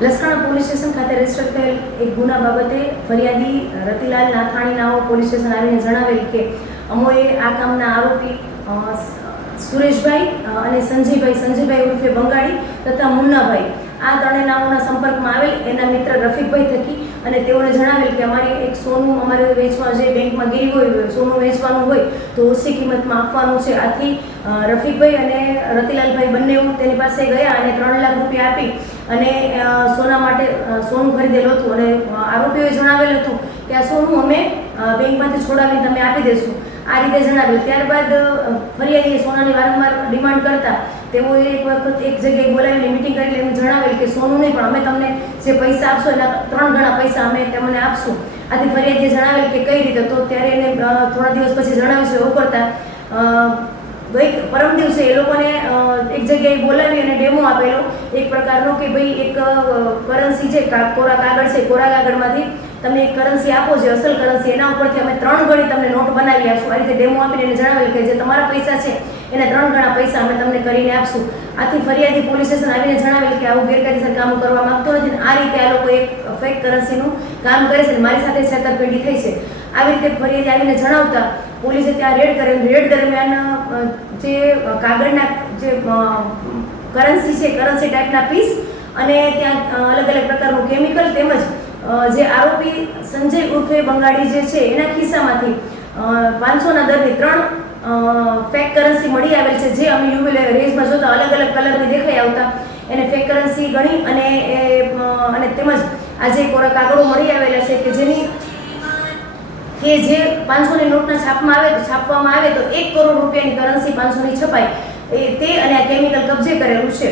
Laskana police station ખાતે register થયેલ એક ગુના બાબતે ફરિયાદી રતિલાલ નાથાણી નાઓ પોલીસ સ્ટેશન આવીને જણાવેલ કે અમોએ આ કામના આરોપી સુરેશભાઈ અને સંજયભાઈ ઉર્ફે બંગાળી તથા મુન્નાભાઈ આ ત્રણેય નાઓના સંપર્કમાં આવેલ એના મિત્ર રફીકભાઈ થકી અને તેઓને જણાવેલ કે અમારે એક સોનું અમારે વેચવા જે બેંકમાં ગીરી હોય સોનું વેચવાનું હોય તો ઓછી કિંમતમાં આપવાનું છે. આથી રફીકભાઈ અને રતિલાલભાઈ બંને તેની પાસે ગયા અને 3 લાખ રૂપિયા આપી અને સોના માટે સોનું ખરીદેલું હતું અને આરોપીઓએ જણાવેલ હતું કે આ સોનું અમે બેંકમાંથી છોડાવીને તમે આપી દેશું આ રીતે જણાવેલ. ત્યારબાદ ફરિયાદીએ સોનાની વારંવાર ડિમાન્ડ કરતા તેઓએ એક વખત એક જગ્યાએ બોલાવીને મિટિંગ કરી એમ જણાવેલ કે સોનું નહીં પણ અમે તમને જે પૈસા આપશો એના 3 ગણા પૈસા અમે તમને આપશું. આથી ફરિયાદીએ જણાવેલ કે કઈ રીતે, તો ત્યારે એને થોડા દિવસ પછી જણાવ્યું છે એવું કરતા પરમ દિવસે એ લોકોને એક જગ્યાએ બોલાવી અને ડેમો આપેલો એક પ્રકારનો કે ભાઈ એક કરન્સી છે કોરા કાગળ છે, કોરા કાગળમાંથી તમે એક કરન્સી આપો જે અસલ કરન્સી એના ઉપરથી અમે 3 ગણી તમને નોટ બનાવી આપશું. આ રીતે ડેમો આપીને એને જણાવેલ કે જે તમારા પૈસા છે એને 3 ગણા પૈસા અમે તમને કરીને આપશું. આથી ફરિયાદી પોલીસ સ્ટેશન આવીને જણાવેલ કે આવું ગેરકાયદેસર કામ કરવા માંગતો નથી અને આ રીતે આ લોકો એક ફેક કરન્સીનું કામ કરે છે, મારી સાથે છેતરપિંડી થઈ છે. આવી રીતે ફરિયાદી આવીને જણાવતા પોલીસે ત્યાં રેડ દરમિયાન જે કાગળના જે કરન્સી છે કરન્સી ટાઈપના પીસ અને ત્યાં અલગ અલગ પ્રકારનું કેમિકલ તેમજ જે આરોપી સંજય ઉર્ફે બંગાળી જે છે એના ખિસ્સામાંથી 500ના દરની 3 ફેક કરન્સી મળી આવેલ છે, જે અમે યુવી રેઝમાં જોતા અલગ અલગ કલરની દેખાઈ આવતા એને ફેક કરન્સી ગણી અને તેમજ આજે કોરા કાગળો મળી આવેલા છે કે જેની કે જે 500ની નોટના છાપવામાં આવે તો 1 કરોડ રૂપિયાની કરન્સી 500ની છપાય તે અને આ કેમિકલ કબજે કરેલું છે.